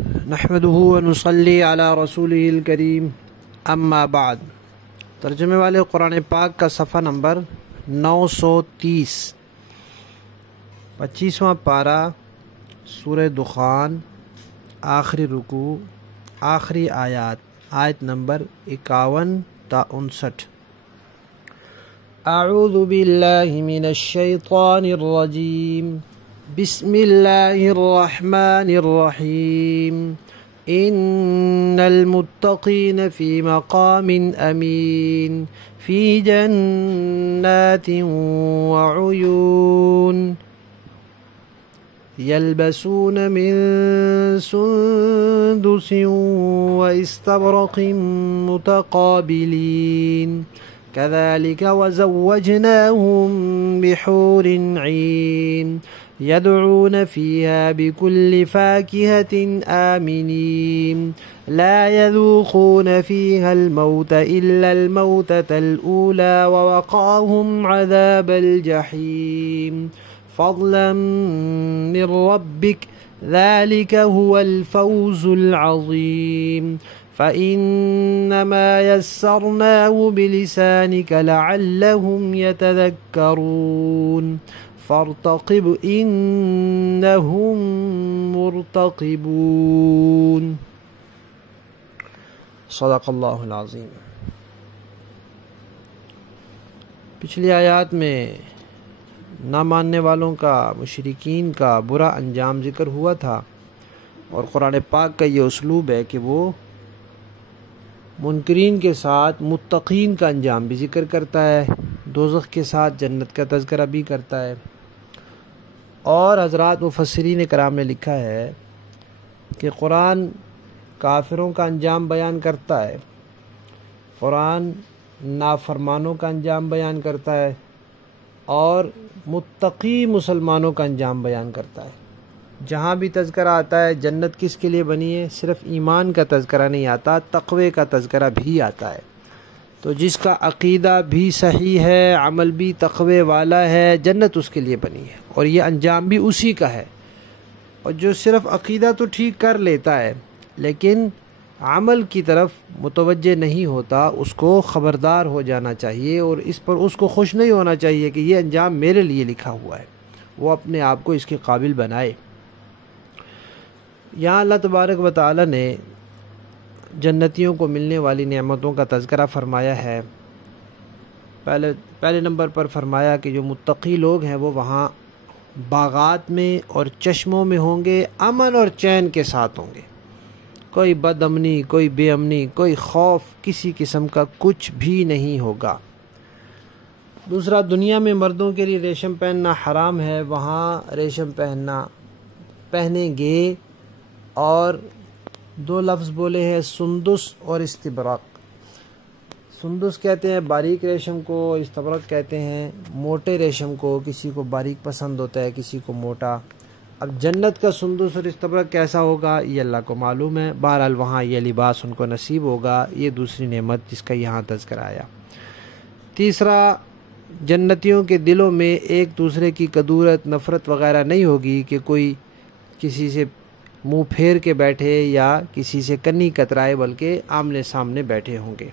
نحمدہ ونصلی علی رسولہ الکریم اما بعد۔ ترجمے والے قرآن پاک کا صفحہ نمبر 930، 25واں پارہ، سورہ دخان، آخری رکوع، آخری آیت نمبر 51 تا 59۔ اعوذ باللہ من الشیطان الرجیم، بسم اللہ الرحمن الرحیم۔ ان المتقین فی مقام امین فی جنات وعیون یلبسون من سندس واستبرق متقابلین كذلك وزوجناهم بحور عين يدعون فيها بكل فاكهة آمنين لا يذوقون فيها الموت إلا الموتة الأولى ووقاهم عذاب الجحيم فضلا من ربك ذلك هو الفوز العظيم فإنما يسرناه بلسانك لعلهم يتذكرون فارتقب إنهم مرتقبون۔ صدق اللہ العظیم۔ پچھلی آیات میں نہ ماننے والوں کا، مشرکین کا برا انجام ذکر ہوا تھا، اور قرآن پاک کا یہ اسلوب ہے کہ وہ منکرین کے ساتھ متقین کا انجام بھی ذکر کرتا ہے، دوزخ کے ساتھ جنت کا تذکرہ بھی کرتا ہے۔ اور حضرات مفسرین کرام نے لکھا ہے کہ قرآن کافروں کا انجام بیان کرتا ہے، قرآن نافرمانوں کا انجام بیان کرتا ہے، اور متقی مسلمانوں کا انجام بیان کرتا ہے۔ جہاں بھی تذکرہ آتا ہے جنت کس کے لیے بنی ہے، صرف ایمان کا تذکرہ نہیں آتا، تقوی کا تذکرہ بھی آتا ہے۔ تو جس کا عقیدہ بھی صحیح ہے، عمل بھی تقوی والا ہے، جنت اس کے لیے بنی ہے، اور یہ انجام بھی اسی کا ہے۔ اور جو صرف عقیدہ تو ٹھیک کر لیتا ہے لیکن عمل کی طرف متوجہ نہیں ہوتا، اس کو خبردار ہو جانا چاہیے، اور اس پر اس کو خوش نہیں ہونا چاہیے کہ یہ انجام میرے لیے لکھا ہوا ہے، وہ اپنے آپ کو اس کے قابل بنائے۔ یہاں اللہ تبارک و تعالی نے جنتیوں کو ملنے والی نعمتوں کا تذکرہ فرمایا ہے۔ پہلے نمبر پر فرمایا کہ جو متقی لوگ ہیں وہ وہاں باغات میں اور چشموں میں ہوں گے، امن اور چین کے ساتھ ہوں گے، کوئی بد امنی، کوئی بے امنی، کوئی خوف کسی قسم کا کچھ بھی نہیں ہوگا۔ دوسرا، دنیا میں مردوں کے لیے ریشم پہننا حرام ہے، وہاں ریشم پہنیں گے، اور دو لفظ بولے ہیں، سندس اور استبرق۔ سندس کہتے ہیں باریک ریشم کو، استبرق کہتے ہیں موٹے ریشم کو، کسی کو باریک پسند ہوتا ہے، کسی کو موٹا۔ اب جنت کا سندس اور استبرق کیسا ہوگا یہ اللہ کو معلوم ہے، بہرحال وہاں یہ لباس ان کو نصیب ہوگا، یہ دوسری نعمت جس کا یہاں تذکرہ آیا۔ تیسرا، جنتیوں کے دلوں میں ایک دوسرے کی کدورت، نفرت وغیرہ نہیں ہوگی کہ کوئی کسی سے منہ پھیر کے بیٹھے یا کسی سے کنی کترائے، بلکہ آمنے سامنے بیٹھے ہوں گے۔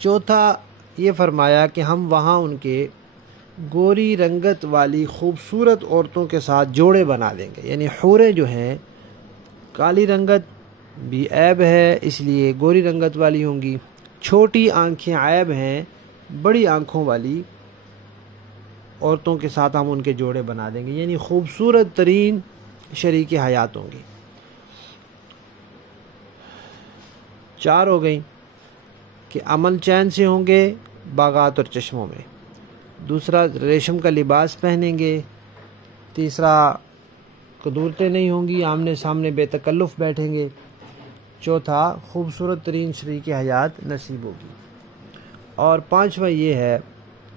چوتھا یہ فرمایا کہ ہم وہاں ان کے گوری رنگت والی خوبصورت عورتوں کے ساتھ جوڑے بنا دیں گے، یعنی حوریں جو ہیں کالی رنگت بھی عیب ہے، اس لیے گوری رنگت والی ہوں گی۔ چھوٹی آنکھیں عیب ہیں، بڑی آنکھوں والی عورتوں کے ساتھ ہم ان کے جوڑے بنا دیں گے، یعنی خوبصورت ترین شریک حیات ہوں گی۔ 4 ہو گئیں کہ امن چین سے ہوں گے باغات اور چشموں میں۔ دوسرا، ریشم کا لباس پہنیں گے۔ تیسرا، کدورتیں نہیں ہوں گی، آمنے سامنے بے تکلف بیٹھیں گے۔ چوتھا، خوبصورت ترین شریک حیات نصیب ہوگی۔ اور 5واں یہ ہے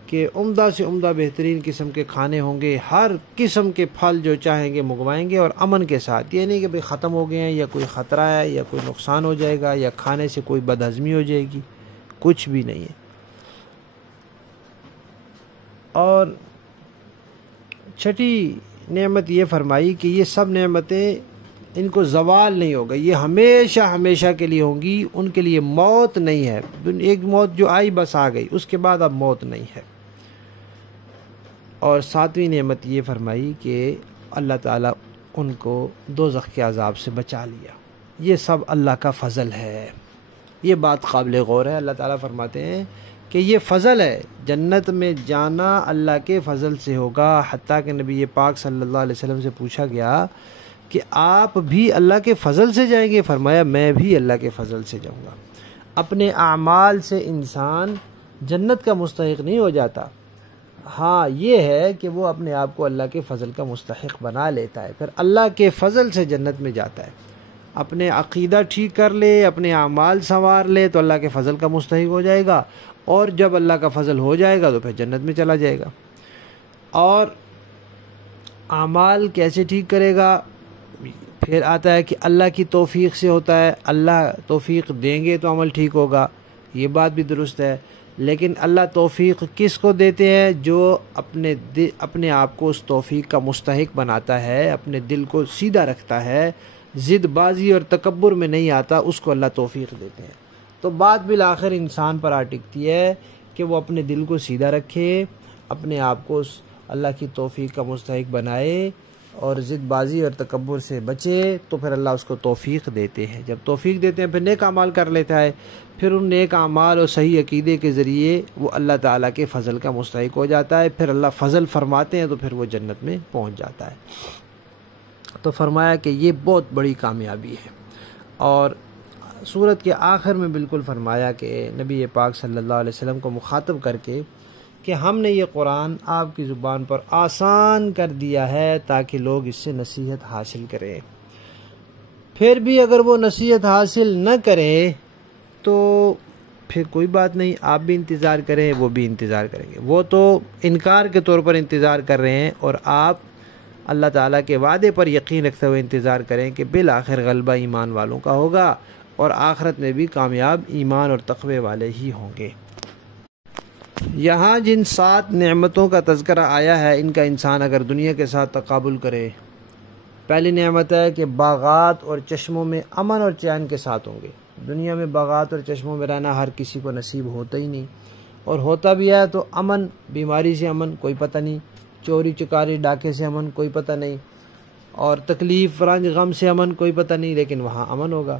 کہ عمدہ سے عمدہ بہترین قسم کے کھانے ہوں گے، ہر قسم کے پھل جو چاہیں گے منگوائیں گے، اور امن کے ساتھ، یہ نہیں کہ بھئی ختم ہو گئے ہیں یا کوئی خطرہ ہے یا کوئی نقصان ہو جائے گا یا کھانے سے کوئی بدہضمی ہو جائے گی، کچھ بھی نہیں ہے۔ اور چھٹی نعمت یہ فرمائی کہ یہ سب نعمتیں ان کو زوال نہیں ہوگا، یہ ہمیشہ ہمیشہ کے لیے ہوں گی، ان کے لیے موت نہیں ہے، ایک موت جو آئی بس آ گئی، اس کے بعد اب موت نہیں ہے۔ اور ساتویں نعمت یہ فرمائی کہ اللہ تعالیٰ ان کو دوزخ کے عذاب سے بچا لیا۔ یہ سب اللہ کا فضل ہے، یہ بات قابل غور ہے۔ اللہ تعالیٰ فرماتے ہیں کہ یہ فضل ہے، جنت میں جانا اللہ کے فضل سے ہوگا۔ حتیٰ کہ نبی پاک صلی اللہ علیہ وسلم سے پوچھا گیا کہ آپ بھی اللہ کے فضل سے جائیں گے؟ فرمایا میں بھی اللہ کے فضل سے جاؤں گا۔ اپنے اعمال سے انسان جنت کا مستحق نہیں ہو جاتا، ہاں یہ ہے کہ وہ اپنے آپ کو اللہ کے فضل کا مستحق بنا لیتا ہے، پھر اللہ کے فضل سے جنت میں جاتا ہے۔ اپنے عقیدہ ٹھیک کر لے، اپنے اعمال سنوار لے تو اللہ کے فضل کا مستحق ہو جائے گا، اور جب اللہ کا فضل ہو جائے گا تو پھر جنت میں چلا جائے گا۔ اور اعمال کیسے ٹھیک کرے گا؟ پھر آتا ہے کہ اللہ کی توفیق سے ہوتا ہے، اللہ توفیق دیں گے تو عمل ٹھیک ہوگا، یہ بات بھی درست ہے۔ لیکن اللہ توفیق کس کو دیتے ہیں؟ جو اپنے آپ کو اس توفیق کا مستحق بناتا ہے، اپنے دل کو سیدھا رکھتا ہے، ضد بازی اور تکبر میں نہیں آتا، اس کو اللہ توفیق دیتے ہیں۔ تو بات بالآخر انسان پر آ ٹکتی ہے کہ وہ اپنے دل کو سیدھا رکھے، اپنے آپ کو اس اللہ کی توفیق کا مستحق بنائے اور ضد بازی اور تکبر سے بچے، تو پھر اللہ اس کو توفیق دیتے ہیں۔ جب توفیق دیتے ہیں پھر نیک اعمال کر لیتا ہے، پھر ان نیک اعمال اور صحیح عقیدے کے ذریعے وہ اللہ تعالیٰ کے فضل کا مستحق ہو جاتا ہے، پھر اللہ فضل فرماتے ہیں تو پھر وہ جنت میں پہنچ جاتا ہے۔ تو فرمایا کہ یہ بہت بڑی کامیابی ہے۔ اور سورت کے آخر میں بالکل فرمایا کہ نبی پاک صلی اللہ علیہ وسلم کو مخاطب کر کے کہ ہم نے یہ قرآن آپ کی زبان پر آسان کر دیا ہے تاکہ لوگ اس سے نصیحت حاصل کریں۔ پھر بھی اگر وہ نصیحت حاصل نہ کریں تو پھر کوئی بات نہیں، آپ بھی انتظار کریں، وہ بھی انتظار کریں گے۔ وہ تو انکار کے طور پر انتظار کر رہے ہیں، اور آپ اللہ تعالیٰ کے وعدے پر یقین رکھتے ہوئے انتظار کریں کہ بالآخر غلبہ ایمان والوں کا ہوگا، اور آخرت میں بھی کامیاب ایمان اور تقوی والے ہی ہوں گے۔ یہاں جن 7 نعمتوں کا تذکرہ آیا ہے، ان کا انسان اگر دنیا کے ساتھ تقابل کرے، پہلی نعمت ہے کہ باغات اور چشموں میں امن اور چین کے ساتھ ہوں گے۔ دنیا میں باغات اور چشموں میں رہنا ہر کسی کو نصیب ہوتا ہی نہیں، اور ہوتا بھی ہے تو امن، بیماری سے امن کوئی پتہ نہیں، چوری چکاری ڈاکے سے امن کوئی پتہ نہیں، اور تکلیف رنج غم سے امن کوئی پتہ نہیں، لیکن وہاں امن ہوگا۔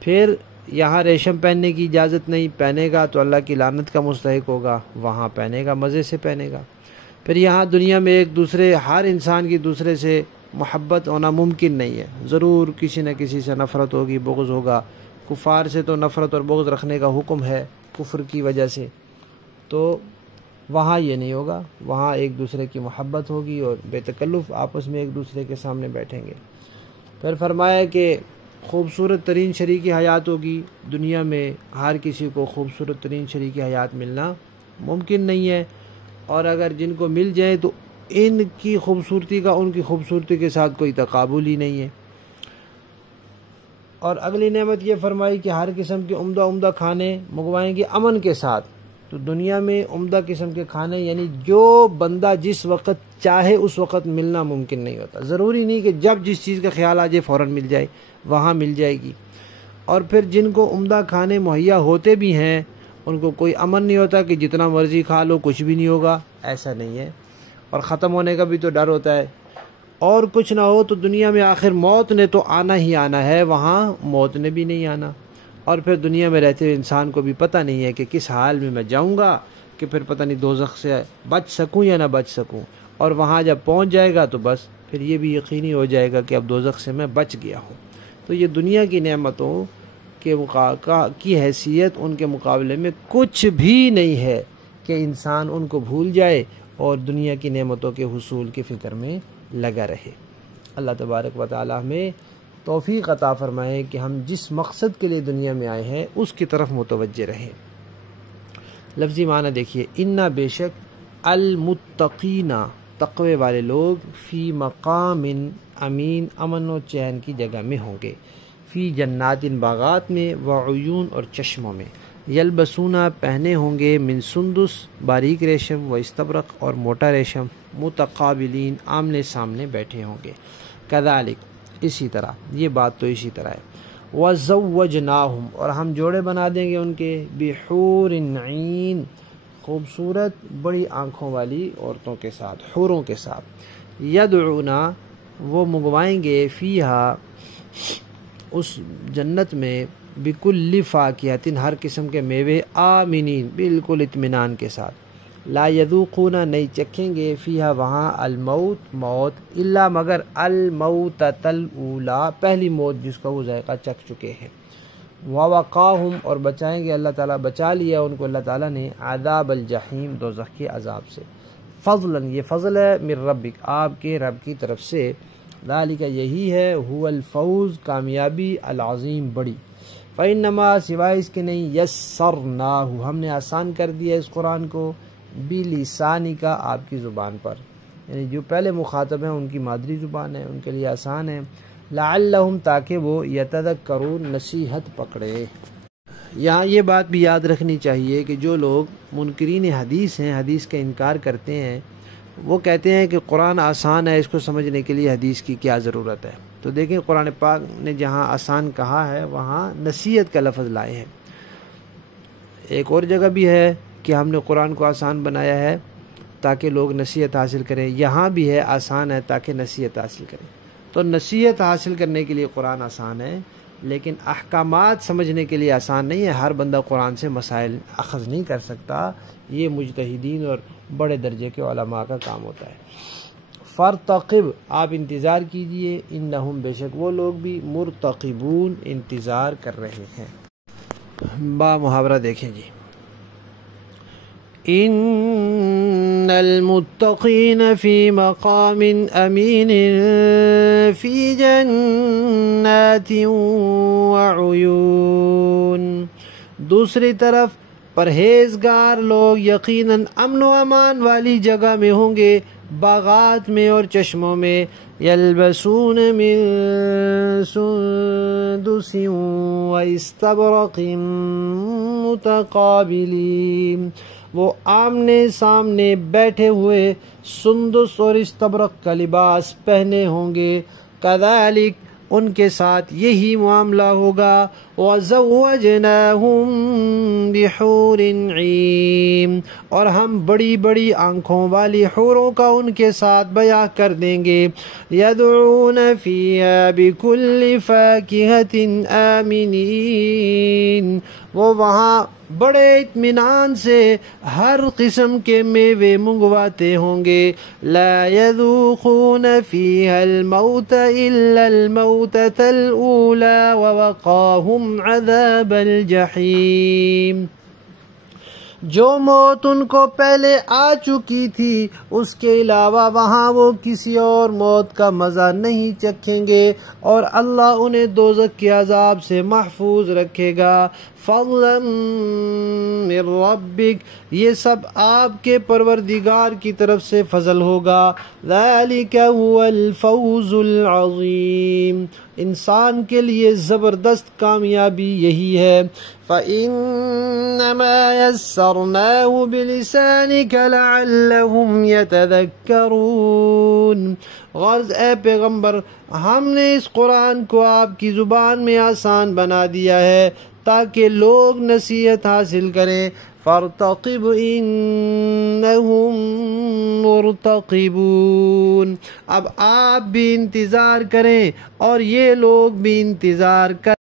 پھر یہاں ریشم پہننے کی اجازت نہیں، پہنے گا تو اللہ کی لعنت کا مستحق ہوگا، وہاں پہنے گا، مزے سے پہنے گا۔ پھر یہاں دنیا میں ایک دوسرے، ہر انسان کی دوسرے سے محبت ہونا ممکن نہیں ہے، ضرور کسی نہ کسی سے نفرت ہوگی، بغض ہوگا۔ کفار سے تو نفرت اور بغض رکھنے کا حکم ہے کفر کی وجہ سے، تو وہاں یہ نہیں ہوگا، وہاں ایک دوسرے کی محبت ہوگی اور بے تکلف آپس میں ایک دوسرے کے سامنے بیٹھیں گے۔ پھر فرمایا کہ خوبصورت ترین شریکی حیات ہوگی، دنیا میں ہر کسی کو خوبصورت ترین شریکی حیات ملنا ممکن نہیں ہے، اور اگر جن کو مل جائے تو ان کی خوبصورتی کا ان کی خوبصورتی کے ساتھ کوئی تقابل ہی نہیں ہے۔ اور اگلی نعمت یہ فرمائی کہ ہر قسم کے عمدہ کھانے منگوائیں گے امن کے ساتھ۔ تو دنیا میں عمدہ قسم کے کھانے یعنی جو بندہ جس وقت چاہے اس وقت ملنا ممکن نہیں ہوتا، ضروری نہیں کہ جب جس چیز کا خیال آ جائے فوراً مل جائے، وہاں مل جائے گی۔ اور پھر جن کو عمدہ کھانے مہیا ہوتے بھی ہیں ان کو کوئی امن نہیں ہوتا کہ جتنا مرضی کھا لو کچھ بھی نہیں ہوگا، ایسا نہیں ہے، اور ختم ہونے کا بھی تو ڈر ہوتا ہے۔ اور کچھ نہ ہو تو دنیا میں آخر موت نے تو آنا ہی آنا ہے، وہاں موت نے بھی نہیں آنا، اور پھر دنیا میں رہتے ہوئے انسان کو بھی پتہ نہیں ہے کہ کس حال میں جاؤں گا، کہ پھر پتہ نہیں دوزخ سے بچ سکوں یا نہ بچ سکوں، اور وہاں جب پہنچ جائے گا تو بس پھر یہ بھی یقینی ہو جائے گا کہ اب دوزخ سے میں بچ گیا ہوں۔ تو یہ دنیا کی نعمتوں کی حیثیت ان کے مقابلے میں کچھ بھی نہیں ہے کہ انسان ان کو بھول جائے اور دنیا کی نعمتوں کے حصول کی فکر میں لگا رہے۔ اللہ تبارک و تعالی ہمیں توفیق عطا فرمائے کہ ہم جس مقصد کے لیے دنیا میں آئے ہیں اس کی طرف متوجہ رہیں۔ لفظی معنی دیکھیے، انا بے شک المتقین تقوی والے لوگ فی مقام امین امن و چین کی جگہ میں ہوں گے، فی جنات باغات میں، وعیون اور چشموں میں، یلبسونا پہنے ہوں گے، من سندس باریک ریشم، و استبرق اور موٹا ریشم، متقابلین، آمنے سامنے بیٹھے ہوں گے۔ کذالک، اسی طرح، یہ بات تو اسی طرح ہے۔ وَزَوَّجْنَاهُمْ، اور ہم جوڑے بنا دیں گے ان کے، بِحُورٍ عِین، خوبصورت بڑی آنکھوں والی عورتوں کے ساتھ، حوروں کے ساتھ۔ یدعونا، وہ منگوائیں گے، فیہا، اس جنت میں، بکل فاکہۃ، ہر قسم کے میوے، آمنین، بالکل اطمینان کے ساتھ۔ لا یذوقون، نہیں چکھیں گے، فیہا، وہاں، الموت، موت، الا مگر، الموتۃ الاولی، پہلی موت جس کا وہ ذائقہ چکھ چکے ہیں۔ ووقاہم، اور بچائیں گے، اللہ تعالیٰ بچا لیا ان کو اللہ تعالیٰ نے، عذاب الجحیم، دوزخ کے عذاب سے۔ فضلاً، یہ فضل ہے، من ربک، آپ کے رب کی طرف سے، ذالک، یہی ہے، هو الفوز، کامیابی، العظیم، بڑی۔ فإنما، سوائے اس کے نہیں، یسرناہ، ہم نے آسان کر دیا اس قرآن کو، بلسانک، آپ کی زبان پر، یعنی جو پہلے مخاطب ہیں ان کی مادری زبان ہے، ان کے لیے آسان ہے، لعلہم، تاکہ وہ یتذکرون، نصیحت پکڑے۔ یہاں یہ بات بھی یاد رکھنی چاہیے کہ جو لوگ منکرین حدیث ہیں، حدیث کا انکار کرتے ہیں، وہ کہتے ہیں کہ قرآن آسان ہے، اس کو سمجھنے کے لیے حدیث کی کیا ضرورت ہے۔ تو دیکھیں قرآن پاک نے جہاں آسان کہا ہے وہاں نصیحت کا لفظ لائے ہیں۔ ایک اور جگہ بھی ہے کہ ہم نے قرآن کو آسان بنایا ہے تاکہ لوگ نصیحت حاصل کریں، یہاں بھی ہے آسان ہے تاکہ نصیحت حاصل کریں۔ تو نصیحت حاصل کرنے کے لیے قرآن آسان ہے، لیکن احکامات سمجھنے کے لیے آسان نہیں ہے۔ ہر بندہ قرآن سے مسائل اخذ نہیں کر سکتا، یہ مجتہدین اور بڑے درجے کے علماء کا کام ہوتا ہے۔ فرتقب، آپ انتظار کیجئے، انہم، بے شک وہ لوگ بھی، مرتقبون، انتظار کر رہے ہیں۔ با محاورہ دیکھیں جی۔ ان المتقین فی مقام امین فی جنات وعیون، دوسری طرف پرہیزگار لوگ یقیناً امن و امان والی جگہ میں ہوں گے، باغات میں اور چشموں میں، یلبسون من سندس واستبرق متقابلین، وہ آمنے سامنے بیٹھے ہوئے سندس اور استبرق کا لباس پہنے ہوں گے، کذالک، ان کے ساتھ یہی معاملہ ہوگا، وَزَوَّجْنَاهُمْ بِحُورٍ عِین، اور ہم بڑی بڑی آنکھوں والی حوروں کا ان کے ساتھ بیاہ کر دیں گے، یدعون فیہا بِکُلِّ فَاکِہَةٍ آمنین، وہ وہاں بڑے اطمینان سے ہر قسم کے میوے منگواتے ہوں گے، لا یذوقون فیہا الموت الا الموتۃ الاولی ووقاہم عذاب الجحیم، جو موت ان کو پہلے آ چکی تھی اس کے علاوہ وہاں وہ کسی اور موت کا مزہ نہیں چکھیں گے، اور اللہ انہیں دوزخ کے عذاب سے محفوظ رکھے گا۔ فضلا من ربک، یہ سب آپ کے پروردگار کی طرف سے فضل ہوگا، ذالک هو الفوز العظیم، انسان کے لیے زبردست کامیابی یہی ہے۔ فَإِنَّمَا يَسَّرْنَاهُ بِلِسَانِكَ لَعَلَّهُمْ يَتَذَكَّرُونَ، غرض اے پیغمبر ہم نے اس قرآن کو آپ کی زبان میں آسان بنا دیا ہے تاکہ لوگ نصیحت حاصل کریں۔ فارتقب انہم مرتقبون، اب آپ بھی انتظار کریں اور یہ لوگ بھی انتظار کریں۔